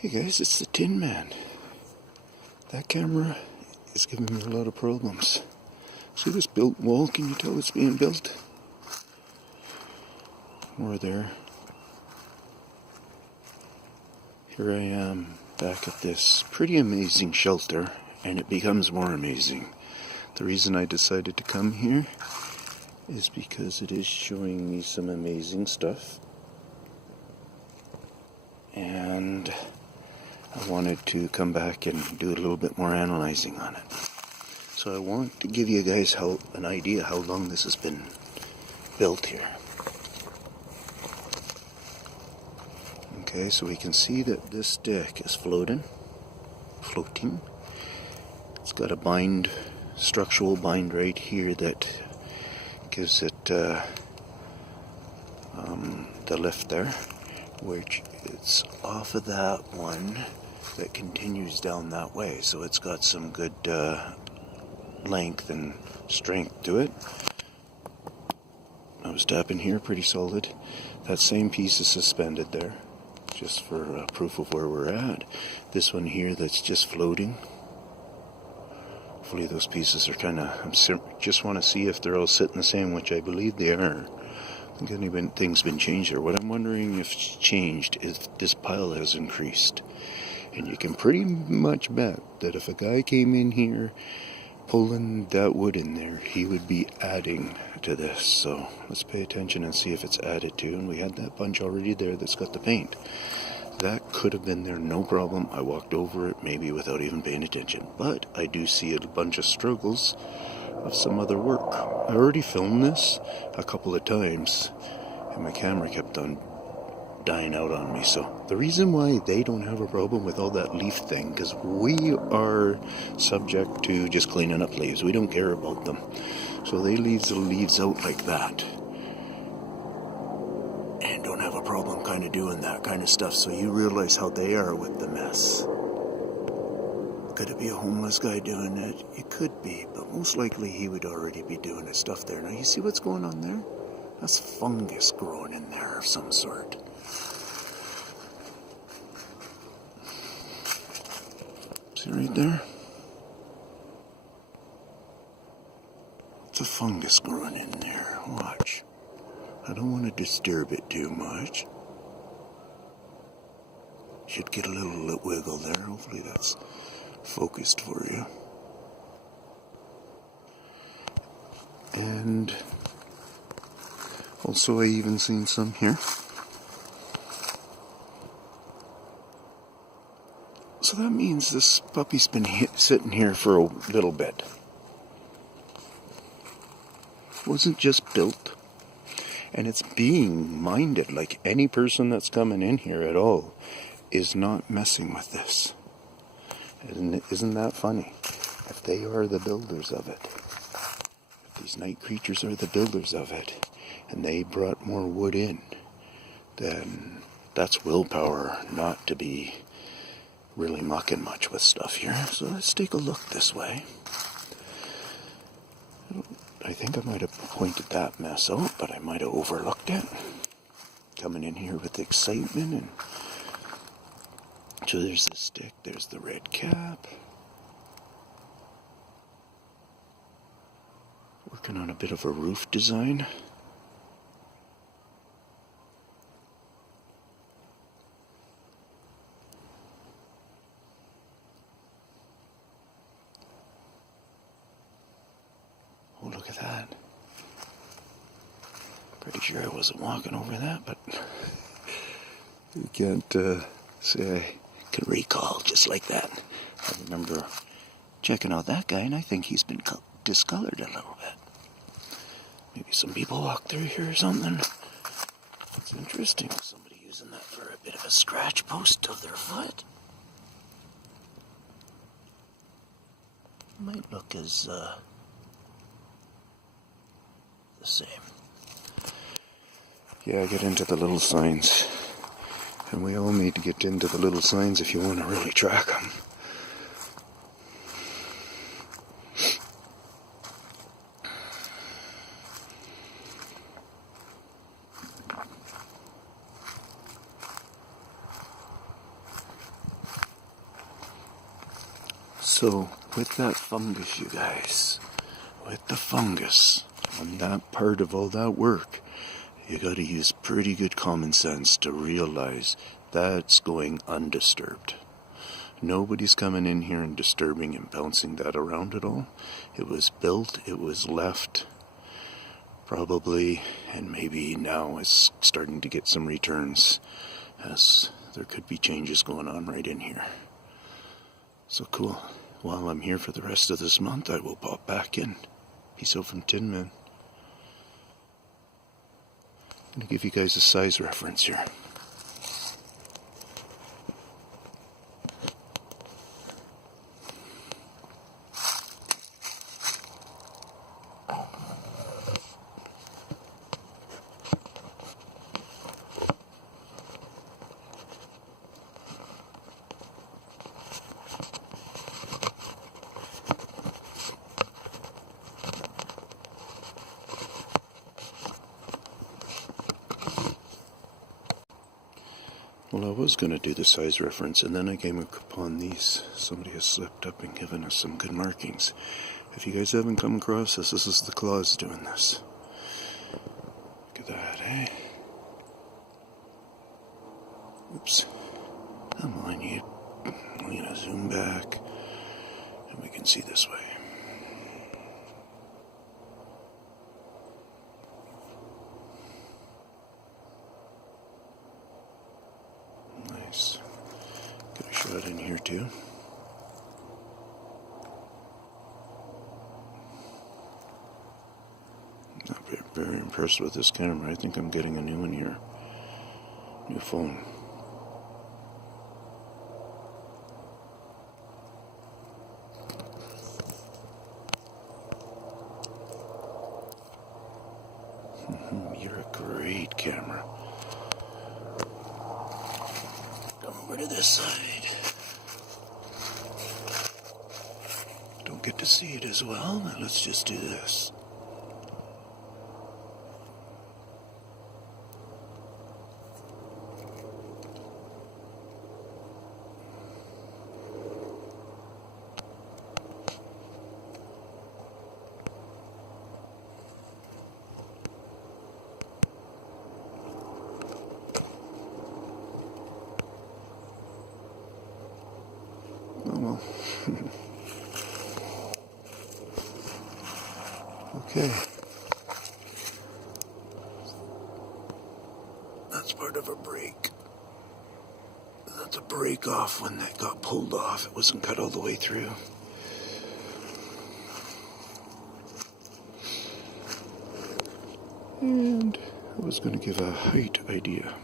Hey guys, it's the Tin Man. That camera is giving me a lot of problems. See this built wall? Can you tell it's being built? Or there. Here I am back at this pretty amazing shelter, and it becomes more amazing. The reason I decided to come here is because it is showing me some amazing stuff. And I wanted to come back and do a little bit more analyzing on it. So I want to give you guys an idea how long this has been built here. Okay, so we can see that this deck is floating. It's got a structural bind right here that gives it the lift there, which it's off of that one that continues down that way, so it's got some good length and strength to it. I was tapping here, pretty solid. That same piece is suspended there, just for proof of where we're at. This one here that's just floating. Hopefully those pieces are kind of, just want to see if they're all sitting the same, which I believe they are. I think anything's been changed there. What I'm wondering if it's changed is this pile has increased. And you can pretty much bet that if a guy came in here pulling that wood in there, he would be adding to this. So let's pay attention and see if it's added to. And we had that bunch already there that's got the paint. That could have been there, no problem. I walked over it maybe without even paying attention. But I do see a bunch of struggles of some other work. I already filmed this a couple of times, and my camera kept on dying out on me. So the reason why they don't have a problem with all that leaf thing, because we are subject to just cleaning up leaves. We don't care about them. So they leave the leaves out like that and don't have a problem kind of doing that kind of stuff. So you realize how they are with the mess. Could it be a homeless guy doing it? It could be, but most likely he would already be doing his stuff there. Now you see what's going on there? That's fungus growing in there of some sort. See right there? It's a fungus growing in there. Watch. I don't want to disturb it too much. Should get a little wiggle there. Hopefully that's focused for you. And also I even seen some here. So that means this puppy's been sitting here for a little bit. It wasn't just built. And it's being minded, like any person that's coming in here at all is not messing with this. And isn't that funny? If they are the builders of it, if these night creatures are the builders of it, and they brought more wood in, then that's willpower not to be really mucking much with stuff here. So let's take a look this way. I think I might have pointed that mess out, but I might have overlooked it. Coming in here with excitement. And so there's the stick, there's the red cap. Working on a bit of a roof design. Oh, look at that. Pretty sure I wasn't walking over that, but you can't say I can recall just like that. I remember checking out that guy, and I think he's been discolored a little bit. Maybe some people walk through here or something. It's interesting. Somebody using that for a bit of a scratch post of their foot. Might look as the same. Yeah, get into the little signs. And we all need to get into the little signs if you want to really track them. So, with that fungus, you guys, with the fungus on that part of all that work, you gotta use pretty good common sense to realize that's going undisturbed. Nobody's coming in here and disturbing and bouncing that around at all. It was built, it was left, probably, and maybe now it's starting to get some returns, as there could be changes going on right in here. So cool. While I'm here for the rest of this month, I will pop back in. Peace out from Tin Man. I'm going to give you guys a size reference here. Well, I was going to do the size reference, and then I came upon these. Somebody has slipped up and given us some good markings. If you guys haven't come across this, this is the claws doing this. Look at that, eh? Oops. Come on, you. I'm going to zoom back, and we can see this way. Nice. Get a shot in here too. I'm very impressed with this camera. I think I'm getting a new one here. New phone. You're a great camera. Come over to this side. Don't get to see it as well. Now let's just do this. Oh well. Okay. That's part of a break. That's a break off when that got pulled off. It wasn't cut all the way through. And I was going to give a height idea.